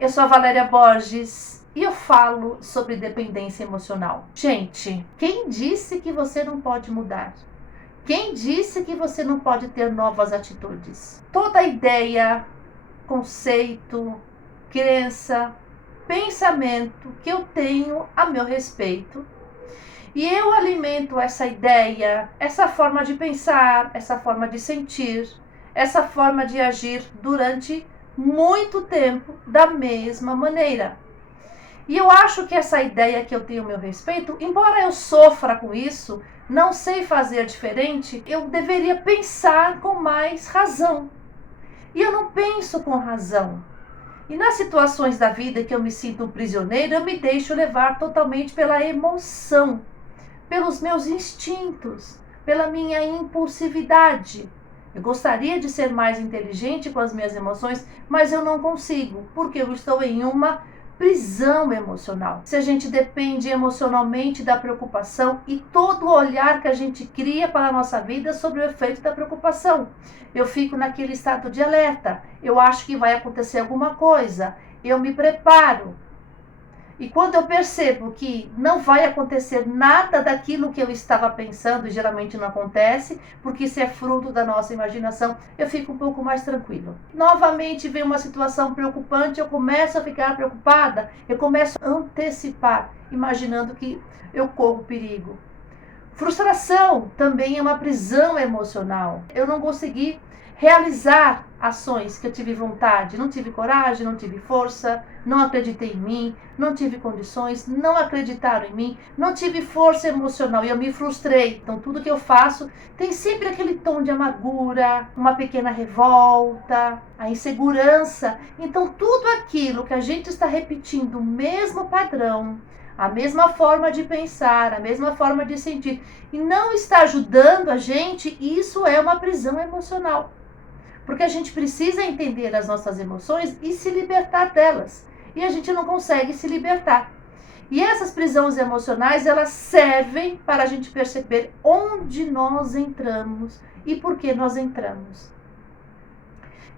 Eu sou a Valéria Borges e eu falo sobre dependência emocional. Gente, quem disse que você não pode mudar? Quem disse que você não pode ter novas atitudes? Toda ideia, conceito, crença, pensamento que eu tenho a meu respeito, e eu alimento essa ideia, essa forma de pensar, essa forma de sentir, essa forma de agir durante muito tempo da mesma maneira. E eu acho que essa ideia que eu tenho a meu respeito, embora eu sofra com isso, não sei fazer diferente, eu deveria pensar com mais razão. E eu não penso com razão. E nas situações da vida que eu me sinto um prisioneiro, eu me deixo levar totalmente pela emoção, pelos meus instintos, pela minha impulsividade. Eu gostaria de ser mais inteligente com as minhas emoções, mas eu não consigo, porque eu estou em uma prisão emocional. Se a gente depende emocionalmente da preocupação e todo o olhar que a gente cria para a nossa vida sobre o efeito da preocupação. Eu fico naquele estado de alerta, eu acho que vai acontecer alguma coisa, eu me preparo. E quando eu percebo que não vai acontecer nada daquilo que eu estava pensando, e geralmente não acontece, porque isso é fruto da nossa imaginação, eu fico um pouco mais tranquilo. Novamente vem uma situação preocupante, eu começo a ficar preocupada, eu começo a antecipar, imaginando que eu corro perigo. Frustração também é uma prisão emocional. Eu não consegui realizar ações que eu tive vontade, não tive coragem, não tive força, não acreditei em mim, não tive condições, não acreditaram em mim, não tive força emocional e eu me frustrei. Então tudo que eu faço tem sempre aquele tom de amargura, uma pequena revolta, a insegurança. Então tudo aquilo que a gente está repetindo, o mesmo padrão, a mesma forma de pensar, a mesma forma de sentir, e não está ajudando a gente, isso é uma prisão emocional. Porque a gente precisa entender as nossas emoções e se libertar delas. E a gente não consegue se libertar. E essas prisões emocionais, elas servem para a gente perceber onde nós entramos e por que nós entramos.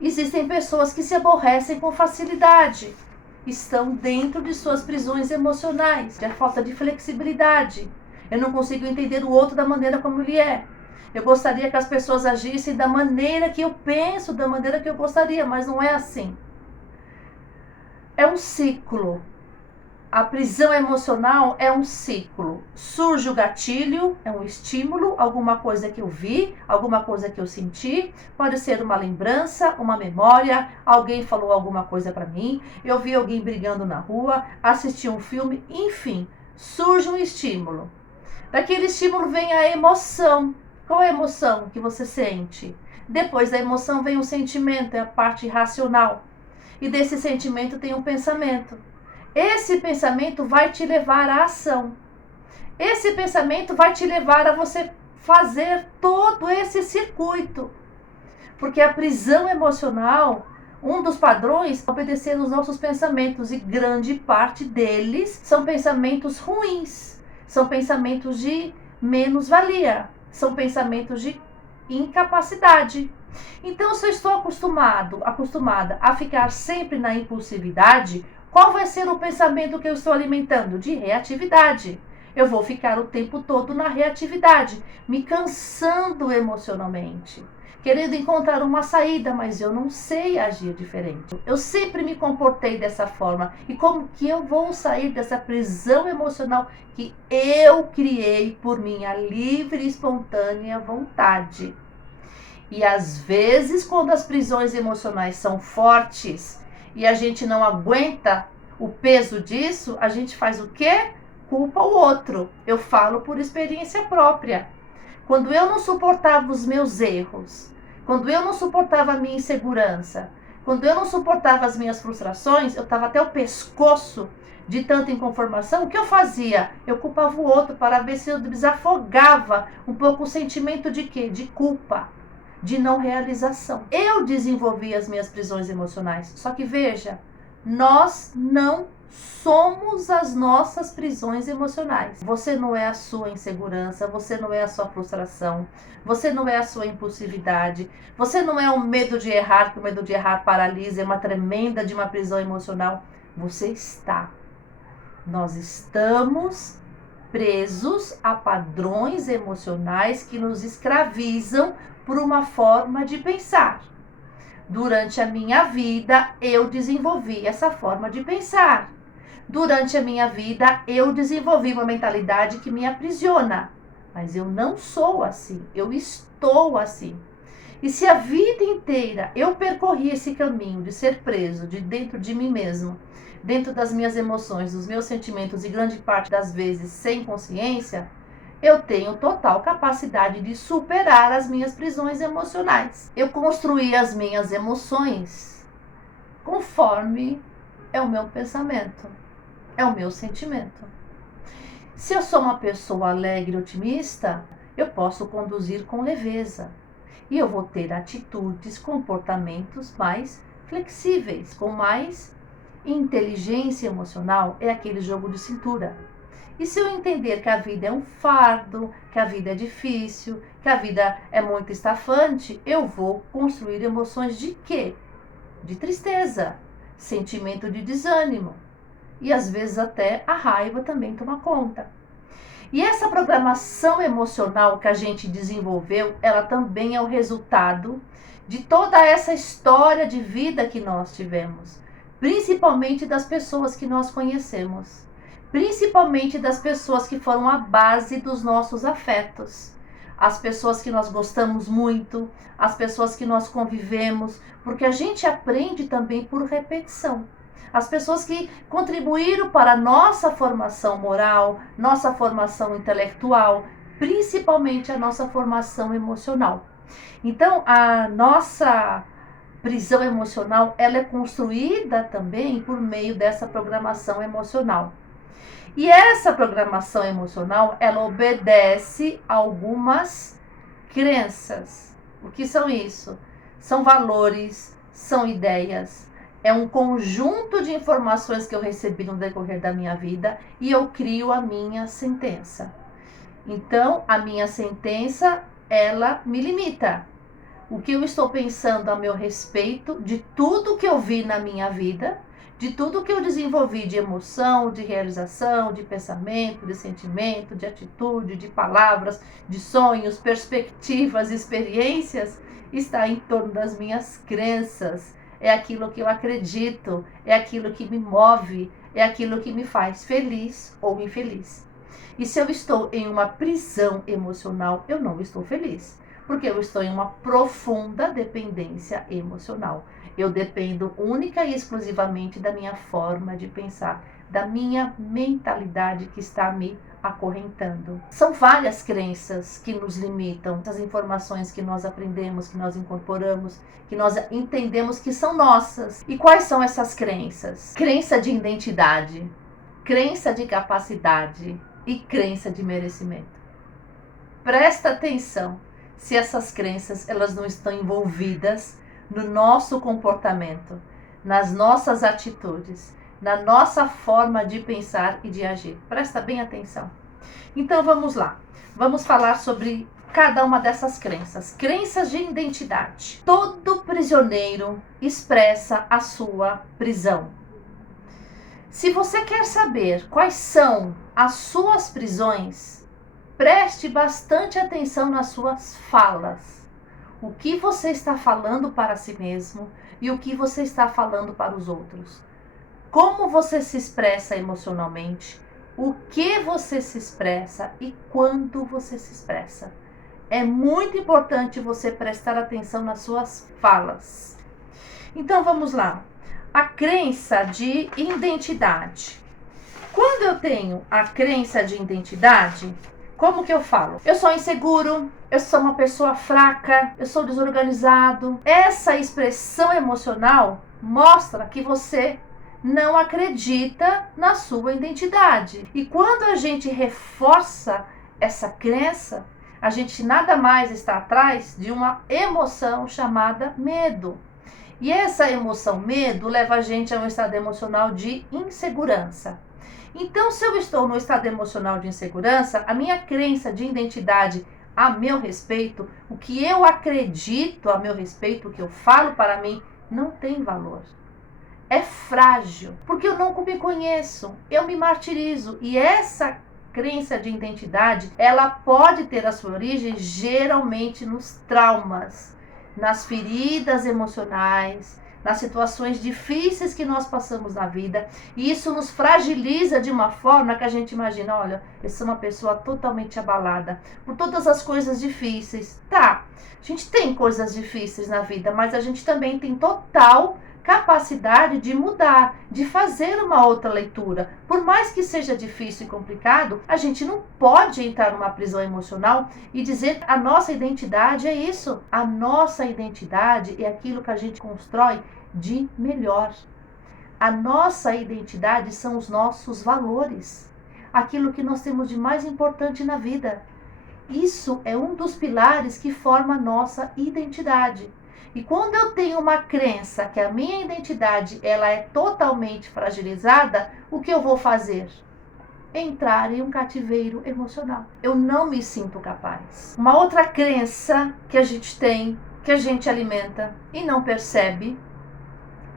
Existem pessoas que se aborrecem com facilidade. Estão dentro de suas prisões emocionais, de falta de flexibilidade. Eu não consigo entender o outro da maneira como ele é. Eu gostaria que as pessoas agissem da maneira que eu penso, da maneira que eu gostaria, mas não é assim. É um ciclo. A prisão emocional é um ciclo. Surge o gatilho, é um estímulo, alguma coisa que eu vi, alguma coisa que eu senti. Pode ser uma lembrança, uma memória, alguém falou alguma coisa para mim, eu vi alguém brigando na rua, assisti um filme, enfim, surge um estímulo. Daquele estímulo vem a emoção. Qual é a emoção que você sente? Depois da emoção vem o sentimento, é a parte racional. E desse sentimento tem um pensamento. Esse pensamento vai te levar à ação. Esse pensamento vai te levar a você fazer todo esse circuito. Porque a prisão emocional, um dos padrões é obedecer aos nossos pensamentos. E grande parte deles são pensamentos ruins. São pensamentos de menos-valia. São pensamentos de incapacidade. Então, se eu estou acostumada a ficar sempre na impulsividade, qual vai ser o pensamento que eu estou alimentando? De reatividade. Eu vou ficar o tempo todo na reatividade, me cansando emocionalmente, querendo encontrar uma saída, mas eu não sei agir diferente. Eu sempre me comportei dessa forma. E como que eu vou sair dessa prisão emocional que eu criei por minha livre e espontânea vontade? E às vezes, quando as prisões emocionais são fortes e a gente não aguenta o peso disso, a gente faz o quê? Culpa o outro. Eu falo por experiência própria. Quando eu não suportava os meus erros, quando eu não suportava a minha insegurança, quando eu não suportava as minhas frustrações, eu estava até o pescoço de tanta inconformação, o que eu fazia? Eu culpava o outro para ver se eu desafogava um pouco o sentimento de quê? De culpa, de não realização. Eu desenvolvi as minhas prisões emocionais. Só que veja, Nós não somos as nossas prisões emocionais. Você não é a sua insegurança, você não é a sua frustração, você não é a sua impulsividade, você não é o medo de errar, que o medo de errar paralisa, é uma tremenda de uma prisão emocional. Você está. Nós estamos presos a padrões emocionais que nos escravizam por uma forma de pensar. Durante a minha vida, eu desenvolvi essa forma de pensar. Durante a minha vida, eu desenvolvi uma mentalidade que me aprisiona. Mas eu não sou assim, eu estou assim. E se a vida inteira eu percorri esse caminho de ser preso de dentro de mim mesmo, dentro das minhas emoções, dos meus sentimentos e grande parte das vezes sem consciência, eu tenho total capacidade de superar as minhas prisões emocionais. Eu construí as minhas emoções conforme é o meu pensamento, é o meu sentimento. Se eu sou uma pessoa alegre e otimista, eu posso conduzir com leveza. E eu vou ter atitudes, comportamentos mais flexíveis, com mais inteligência emocional, é aquele jogo de cintura. E se eu entender que a vida é um fardo, que a vida é difícil, que a vida é muito estafante, eu vou construir emoções de quê? De tristeza, sentimento de desânimo. E às vezes até a raiva também toma conta. E essa programação emocional que a gente desenvolveu, ela também é o resultado de toda essa história de vida que nós tivemos, principalmente das pessoas que nós conhecemos, principalmente das pessoas que foram a base dos nossos afetos, as pessoas que nós gostamos muito, as pessoas que nós convivemos, porque a gente aprende também por repetição. As pessoas que contribuíram para a nossa formação moral, nossa formação intelectual, principalmente a nossa formação emocional. Então, a nossa prisão emocional, ela é construída também por meio dessa programação emocional. E essa programação emocional, ela obedece a algumas crenças. O que são isso? São valores, são ideias. É um conjunto de informações que eu recebi no decorrer da minha vida e eu crio a minha sentença. Então, a minha sentença, ela me limita. O que eu estou pensando a meu respeito de tudo que eu vi na minha vida, de tudo que eu desenvolvi de emoção, de realização, de pensamento, de sentimento, de atitude, de palavras, de sonhos, perspectivas, experiências, está em torno das minhas crenças. É aquilo que eu acredito, é aquilo que me move, é aquilo que me faz feliz ou infeliz. E se eu estou em uma prisão emocional, eu não estou feliz, porque eu estou em uma profunda dependência emocional. Eu dependo única e exclusivamente da minha forma de pensar, da minha mentalidade que está me acorrentando. São várias crenças que nos limitam, as informações que nós aprendemos, que nós incorporamos, que nós entendemos que são nossas. E quais são essas crenças? Crença de identidade, crença de capacidade e crença de merecimento. Presta atenção se essas crenças elas não estão envolvidas no nosso comportamento, nas nossas atitudes, na nossa forma de pensar e de agir. Presta bem atenção. Então vamos lá. Vamos falar sobre cada uma dessas crenças. Crenças de identidade. Todo prisioneiro expressa a sua prisão. Se você quer saber quais são as suas prisões, preste bastante atenção nas suas falas. O que você está falando para si mesmo e o que você está falando para os outros. Como você se expressa emocionalmente, o que você se expressa e quando você se expressa. É muito importante você prestar atenção nas suas falas. Então vamos lá. A crença de identidade. Quando eu tenho a crença de identidade, como que eu falo? Eu sou inseguro, eu sou uma pessoa fraca, eu sou desorganizado. Essa expressão emocional mostra que você não acredita na sua identidade. E quando a gente reforça essa crença, a gente nada mais está atrás de uma emoção chamada medo. E essa emoção medo leva a gente a um estado emocional de insegurança. Então, se eu estou no estado emocional de insegurança, a minha crença de identidade a meu respeito, o que eu acredito a meu respeito, o que eu falo para mim, não tem valor. É frágil, porque eu não me conheço, eu me martirizo. E essa crença de identidade, ela pode ter a sua origem geralmente nos traumas, nas feridas emocionais, nas situações difíceis que nós passamos na vida, e isso nos fragiliza de uma forma que a gente imagina, olha, eu sou uma pessoa totalmente abalada por todas as coisas difíceis. Tá, a gente tem coisas difíceis na vida, mas a gente também tem total capacidade de mudar, de fazer uma outra leitura. Por mais que seja difícil e complicado, a gente não pode entrar numa prisão emocional e dizer a nossa identidade é isso. A nossa identidade é aquilo que a gente constrói de melhor. A nossa identidade são os nossos valores, aquilo que nós temos de mais importante na vida. Isso é um dos pilares que forma a nossa identidade. E quando eu tenho uma crença que a minha identidade ela é totalmente fragilizada, o que eu vou fazer? Entrar em um cativeiro emocional. Eu não me sinto capaz. Uma outra crença que a gente tem, que a gente alimenta e não percebe,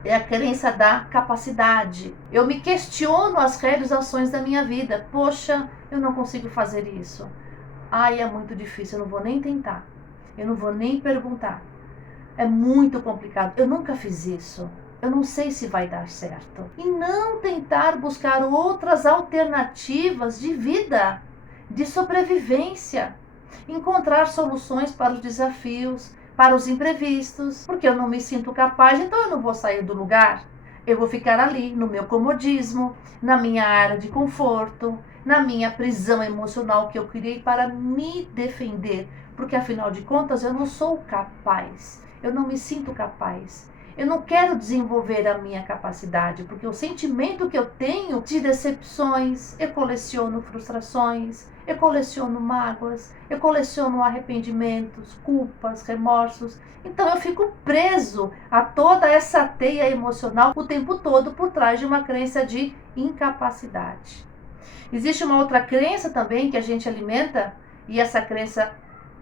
é a crença da capacidade. Eu me questiono as realizações da minha vida. Poxa, eu não consigo fazer isso. Ai, é muito difícil, eu não vou nem tentar. Eu não vou nem perguntar. É muito complicado. Eu nunca fiz isso. Eu não sei se vai dar certo. E não tentar buscar outras alternativas de vida, de sobrevivência. Encontrar soluções para os desafios, para os imprevistos. Porque eu não me sinto capaz, então eu não vou sair do lugar. Eu vou ficar ali, no meu comodismo, na minha área de conforto, na minha prisão emocional que eu criei para me defender. Porque afinal de contas eu não sou capaz. Eu não me sinto capaz. Eu não quero desenvolver a minha capacidade, porque o sentimento que eu tenho de decepções, eu coleciono frustrações, eu coleciono mágoas, eu coleciono arrependimentos, culpas, remorsos. Então eu fico preso a toda essa teia emocional o tempo todo por trás de uma crença de incapacidade. Existe uma outra crença também que a gente alimenta, e essa crença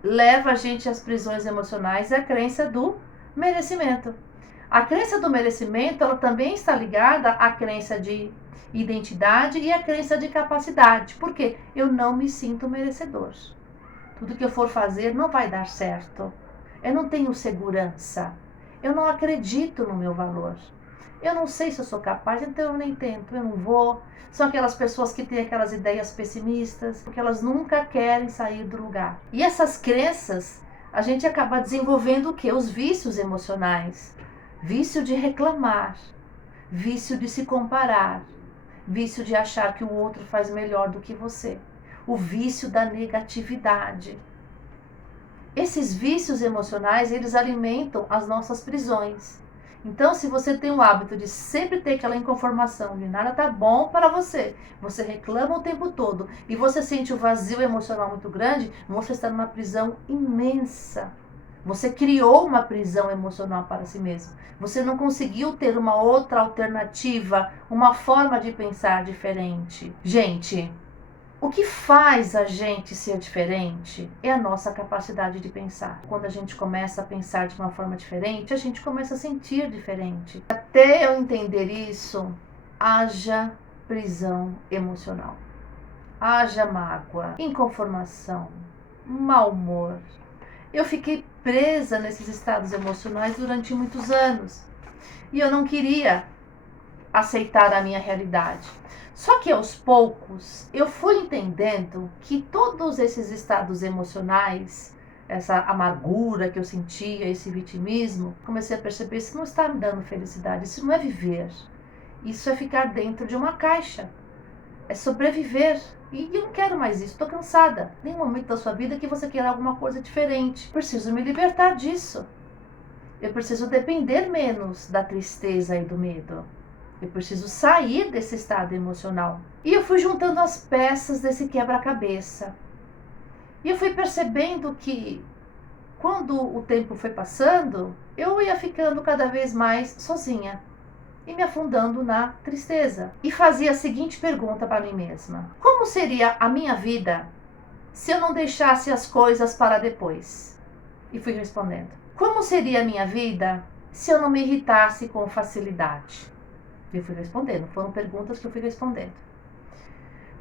leva a gente às prisões emocionais, é a crença do merecimento. A crença do merecimento, ela também está ligada à crença de identidade e à crença de capacidade. Por quê? Eu não me sinto merecedor. Tudo que eu for fazer não vai dar certo. Eu não tenho segurança. Eu não acredito no meu valor. Eu não sei se eu sou capaz, então eu nem tento, eu não vou. São aquelas pessoas que têm aquelas ideias pessimistas, porque elas nunca querem sair do lugar. E essas crenças, a gente acaba desenvolvendo o quê? Os vícios emocionais. Vício de reclamar, vício de se comparar, vício de achar que o outro faz melhor do que você. O vício da negatividade. Esses vícios emocionais, eles alimentam as nossas prisões. Então, se você tem o hábito de sempre ter aquela inconformação de nada tá bom para você, você reclama o tempo todo e você sente o vazio emocional muito grande, você está numa prisão imensa. Você criou uma prisão emocional para si mesmo. Você não conseguiu ter uma outra alternativa, uma forma de pensar diferente. Gente, o que faz a gente ser diferente é a nossa capacidade de pensar. Quando a gente começa a pensar de uma forma diferente, a gente começa a sentir diferente. Até eu entender isso, haja prisão emocional. Haja mágoa, inconformação, mau humor. Eu fiquei presa nesses estados emocionais durante muitos anos. E eu não queria aceitar a minha realidade. Só que aos poucos eu fui entendendo que todos esses estados emocionais, essa amargura que eu sentia, esse vitimismo, comecei a perceber que isso não está me dando felicidade, isso não é viver. Isso é ficar dentro de uma caixa. É sobreviver. E eu não quero mais isso, estou cansada. Tem um momento da sua vida que você quer alguma coisa diferente. Preciso me libertar disso. Eu preciso depender menos da tristeza e do medo. Eu preciso sair desse estado emocional. E eu fui juntando as peças desse quebra-cabeça. E eu fui percebendo que quando o tempo foi passando, eu ia ficando cada vez mais sozinha e me afundando na tristeza. E fazia a seguinte pergunta para mim mesma: como seria a minha vida se eu não deixasse as coisas para depois? E fui respondendo. Como seria a minha vida se eu não me irritasse com facilidade? E fui respondendo. Foram perguntas que eu fui respondendo.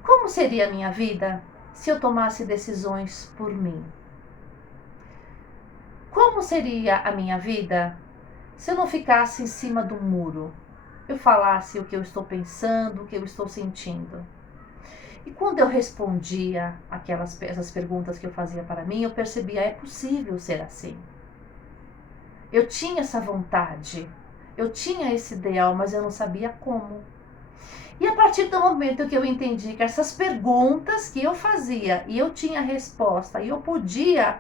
Como seria a minha vida se eu tomasse decisões por mim? Como seria a minha vida se eu não ficasse em cima do muro? Eu falasse o que eu estou pensando, o que eu estou sentindo. E quando eu respondia essas perguntas que eu fazia para mim, eu percebia, é possível ser assim. Eu tinha essa vontade, eu tinha esse ideal, mas eu não sabia como. E a partir do momento que eu entendi que essas perguntas que eu fazia e eu tinha resposta e eu podia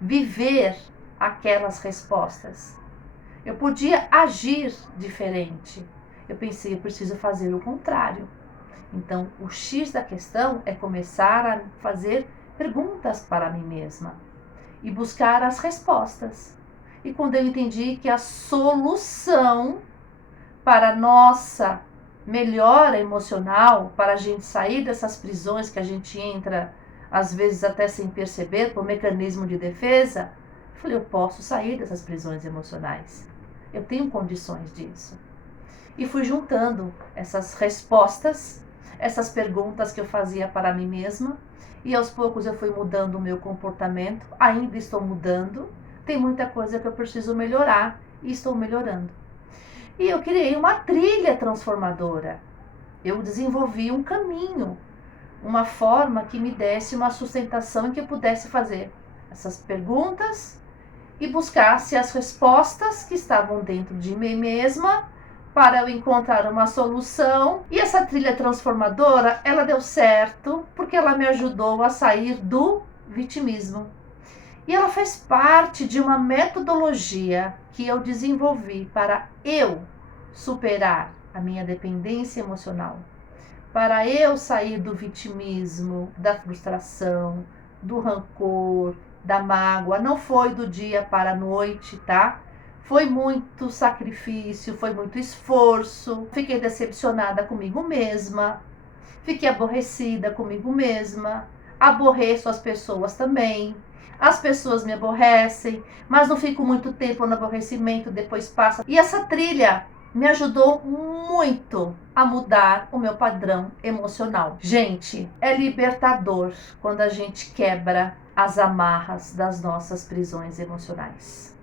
viver aquelas respostas, eu podia agir diferente. Eu pensei, eu preciso fazer o contrário. Então, o X da questão é começar a fazer perguntas para mim mesma e buscar as respostas. E quando eu entendi que a solução para a nossa melhora emocional, para a gente sair dessas prisões que a gente entra, às vezes até sem perceber, por mecanismo de defesa, eu falei, eu posso sair dessas prisões emocionais. Eu tenho condições disso. E fui juntando essas respostas, essas perguntas que eu fazia para mim mesma, e aos poucos eu fui mudando o meu comportamento, ainda estou mudando, tem muita coisa que eu preciso melhorar e estou melhorando. E eu criei uma trilha transformadora, eu desenvolvi um caminho, uma forma que me desse uma sustentação em que eu pudesse fazer essas perguntas e buscasse as respostas que estavam dentro de mim mesma para eu encontrar uma solução. E essa trilha transformadora, ela deu certo porque ela me ajudou a sair do vitimismo. E ela faz parte de uma metodologia que eu desenvolvi para eu superar a minha dependência emocional, para eu sair do vitimismo, da frustração, do rancor, da mágoa. Não foi do dia para a noite, tá? Foi muito sacrifício, foi muito esforço. Fiquei decepcionada comigo mesma, fiquei aborrecida comigo mesma, aborreço as pessoas também. As pessoas me aborrecem, mas não fico muito tempo no aborrecimento, depois passa. E essa trilha me ajudou muito a mudar o meu padrão emocional. Gente, é libertador quando a gente quebra as amarras das nossas prisões emocionais.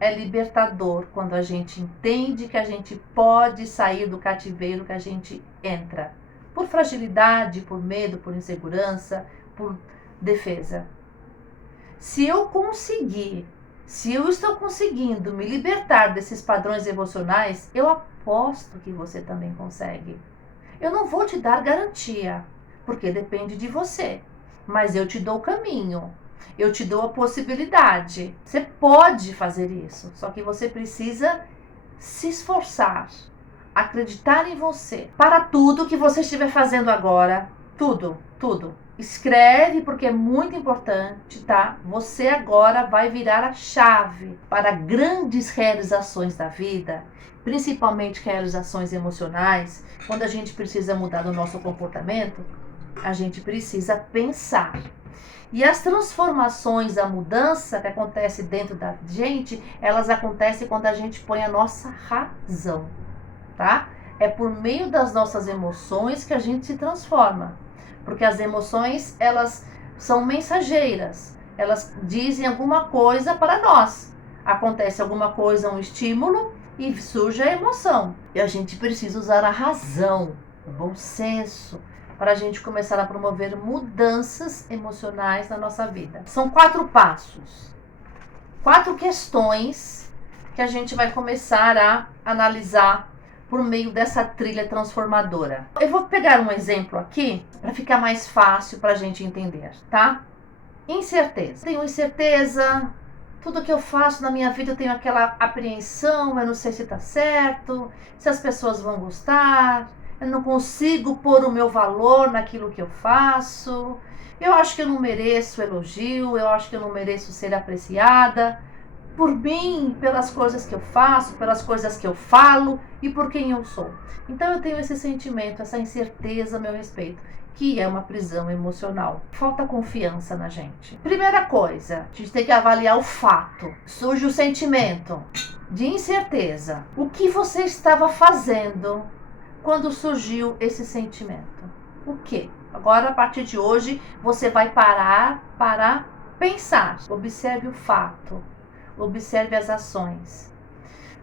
É libertador quando a gente entende que a gente pode sair do cativeiro que a gente entra. Por fragilidade, por medo, por insegurança, por defesa. Se eu estou conseguindo me libertar desses padrões emocionais, eu aposto que você também consegue. Eu não vou te dar garantia, porque depende de você. Mas eu te dou o caminho, eu te dou a possibilidade. Você pode fazer isso, só que você precisa se esforçar, acreditar em você. Para tudo que você estiver fazendo agora, tudo. Escreve porque é muito importante, tá? Você agora vai virar a chave para grandes realizações da vida, principalmente realizações emocionais. Quando a gente precisa mudar o nosso comportamento, a gente precisa pensar. E as transformações, a mudança que acontece dentro da gente, elas acontecem quando a gente põe a nossa razão, tá? É por meio das nossas emoções que a gente se transforma. Porque as emoções, elas são mensageiras. Elas dizem alguma coisa para nós. Acontece alguma coisa, um estímulo, e surge a emoção. E a gente precisa usar a razão, o bom senso, para a gente começar a promover mudanças emocionais na nossa vida. São 4 passos, 4 questões que a gente vai começar a analisar por meio dessa trilha transformadora. Eu vou pegar um exemplo aqui para ficar mais fácil para a gente entender, tá? Incerteza. Tenho incerteza, tudo que eu faço na minha vida eu tenho aquela apreensão, eu não sei se tá certo, se as pessoas vão gostar, eu não consigo pôr o meu valor naquilo que eu faço, eu acho que eu não mereço elogio, eu acho que eu não mereço ser apreciada por mim, pelas coisas que eu faço, pelas coisas que eu falo e por quem eu sou. Então eu tenho esse sentimento, essa incerteza a meu respeito, que é uma prisão emocional. Falta confiança na gente. Primeira coisa, a gente tem que avaliar o fato. Surge o sentimento de incerteza. O que você estava fazendo quando surgiu esse sentimento? O que? Agora, a partir de hoje, você vai parar para pensar. Observe o fato. Observe as ações.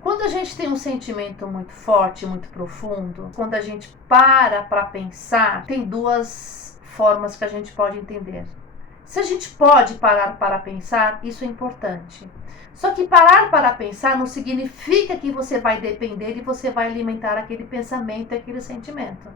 Quando a gente tem um sentimento muito forte, muito profundo, quando a gente para pensar, tem duas formas que a gente pode entender. Se a gente pode parar para pensar, isso é importante. Só que parar para pensar não significa que você vai depender e você vai alimentar aquele pensamento e aquele sentimento.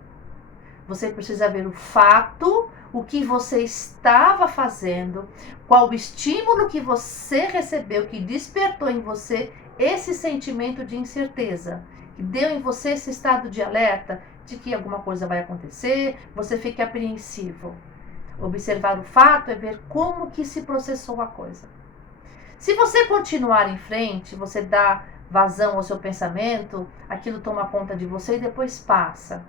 Você precisa ver o fato, o que você estava fazendo, qual o estímulo que você recebeu, que despertou em você esse sentimento de incerteza, que deu em você esse estado de alerta de que alguma coisa vai acontecer, você fica apreensivo. Observar o fato é ver como que se processou a coisa. Se você continuar em frente, você dá vazão ao seu pensamento, aquilo toma conta de você e depois passa.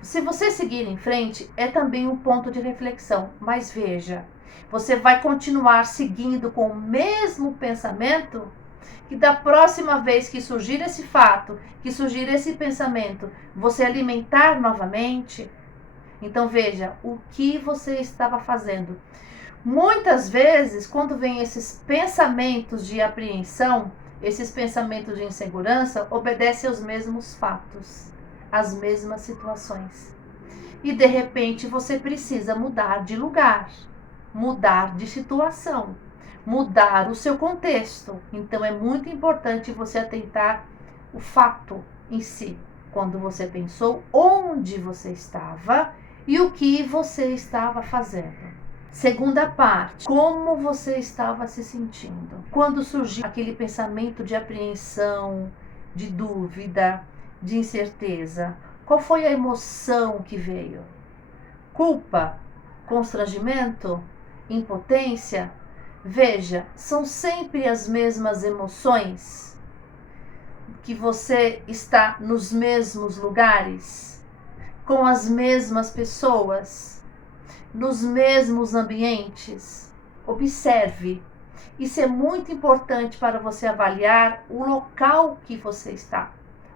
Se você seguir em frente, é também um ponto de reflexão. Mas veja, você vai continuar seguindo com o mesmo pensamento, que da próxima vez que surgir esse fato, que surgir esse pensamento, você alimentar novamente. Então veja, o que você estava fazendo. Muitas vezes, quando vem esses pensamentos de apreensão, esses pensamentos de insegurança, obedecem aos mesmos fatos, às mesmas situações. E de repente você precisa mudar de lugar, mudar de situação, mudar o seu contexto. Então é muito importante você atentar o fato em si, quando você pensou, onde você estava e o que você estava fazendo. Segunda parte, como você estava se sentindo? Quando surgiu aquele pensamento de apreensão, de dúvida, de incerteza, qual foi a emoção que veio? Culpa? Constrangimento? Impotência? Veja, são sempre as mesmas emoções? Que você está nos mesmos lugares? Com as mesmas pessoas? Nos mesmos ambientes? Observe. Isso é muito importante para você avaliar o local que você está.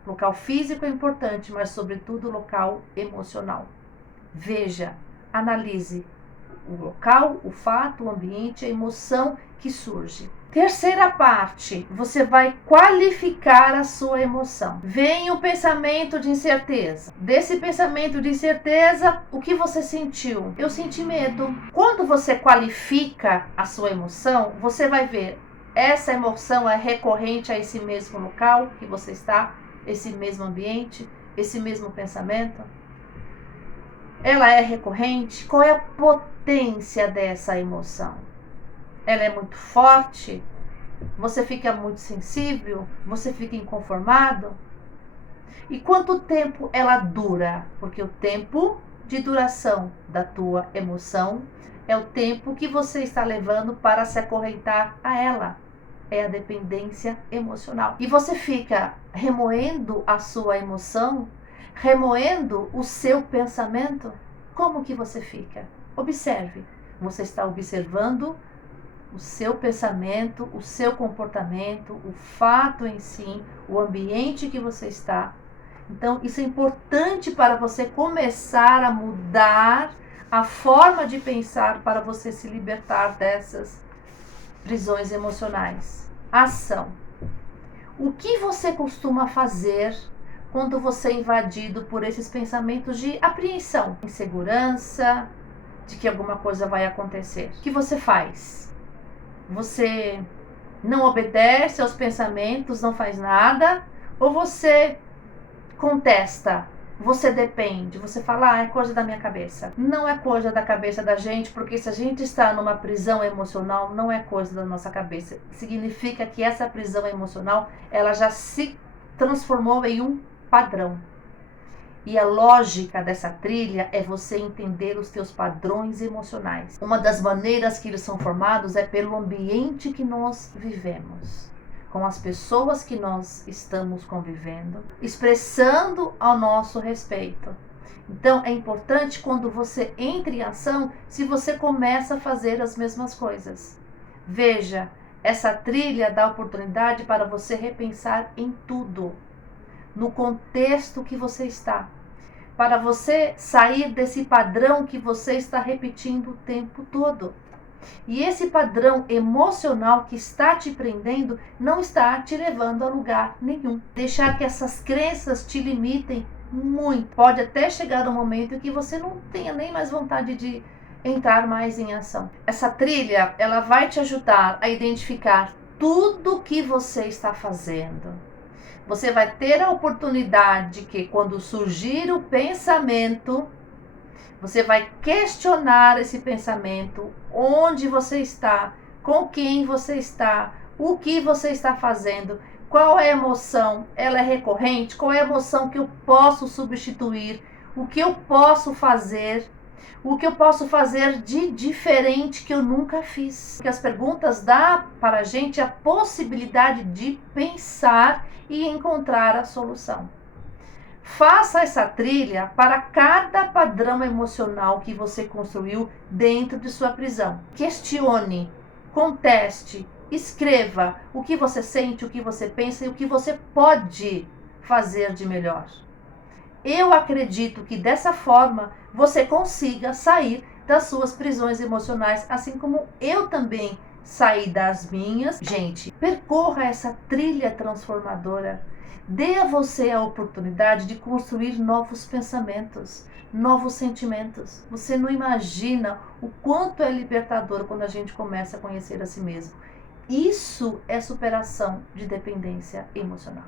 O local físico é importante, mas sobretudo o local emocional. Veja, analise o local, o fato, o ambiente, a emoção que surge. Terceira parte, você vai qualificar a sua emoção. Vem o pensamento de incerteza. Desse pensamento de incerteza, o que você sentiu? Eu senti medo. Quando você qualifica a sua emoção, você vai ver, essa emoção é recorrente a esse mesmo local que você está, esse mesmo ambiente, esse mesmo pensamento. Ela é recorrente? Qual é a potência dessa emoção? Ela é muito forte? Você fica muito sensível? Você fica inconformado? E quanto tempo ela dura? Porque o tempo de duração da tua emoção é o tempo que você está levando para se acorrentar a ela. É a dependência emocional. E você fica remoendo a sua emoção, remoendo o seu pensamento. Como que você fica? Observe. Você está observando o seu pensamento, o seu comportamento, o fato em si, o ambiente que você está. Então, isso é importante para você começar a mudar a forma de pensar para você se libertar dessas prisões emocionais. Ação. O que você costuma fazer quando você é invadido por esses pensamentos de apreensão, insegurança, de que alguma coisa vai acontecer? O que você faz? Você não obedece aos pensamentos, não faz nada? Ou você contesta? Você depende? Você fala, é coisa da minha cabeça. Não é coisa da cabeça da gente, porque se a gente está numa prisão emocional, não é coisa da nossa cabeça. Significa que essa prisão emocional, ela já se transformou em um padrão. E a lógica dessa trilha é você entender os teus padrões emocionais. Uma das maneiras que eles são formados é pelo ambiente que nós vivemos, com as pessoas que nós estamos convivendo, expressando ao nosso respeito. Então é importante quando você entra em ação, se você começa a fazer as mesmas coisas. Veja, essa trilha dá oportunidade para você repensar em tudo, no contexto que você está, para você sair desse padrão que você está repetindo o tempo todo. E esse padrão emocional que está te prendendo não está te levando a lugar nenhum. Deixar que essas crenças te limitem muito. Pode até chegar um momento em que você não tenha nem mais vontade de entrar mais em ação. Essa trilha, ela vai te ajudar a identificar tudo que você está fazendo. Você vai ter a oportunidade que, quando surgir o pensamento, você vai questionar esse pensamento, onde você está, com quem você está, o que você está fazendo, qual é a emoção, ela é recorrente, qual é a emoção que eu posso substituir, o que eu posso fazer, o que eu posso fazer de diferente que eu nunca fiz. Porque as perguntas dão para a gente a possibilidade de pensar e encontrar a solução. Faça essa trilha para cada padrão emocional que você construiu dentro de sua prisão. Questione, conteste, escreva o que você sente, o que você pensa e o que você pode fazer de melhor. Eu acredito que dessa forma você consiga sair das suas prisões emocionais, assim como eu também saí das minhas. Gente, percorra essa trilha transformadora. Dê a você a oportunidade de construir novos pensamentos, novos sentimentos. Você não imagina o quanto é libertador quando a gente começa a conhecer a si mesmo. Isso é superação de dependência emocional.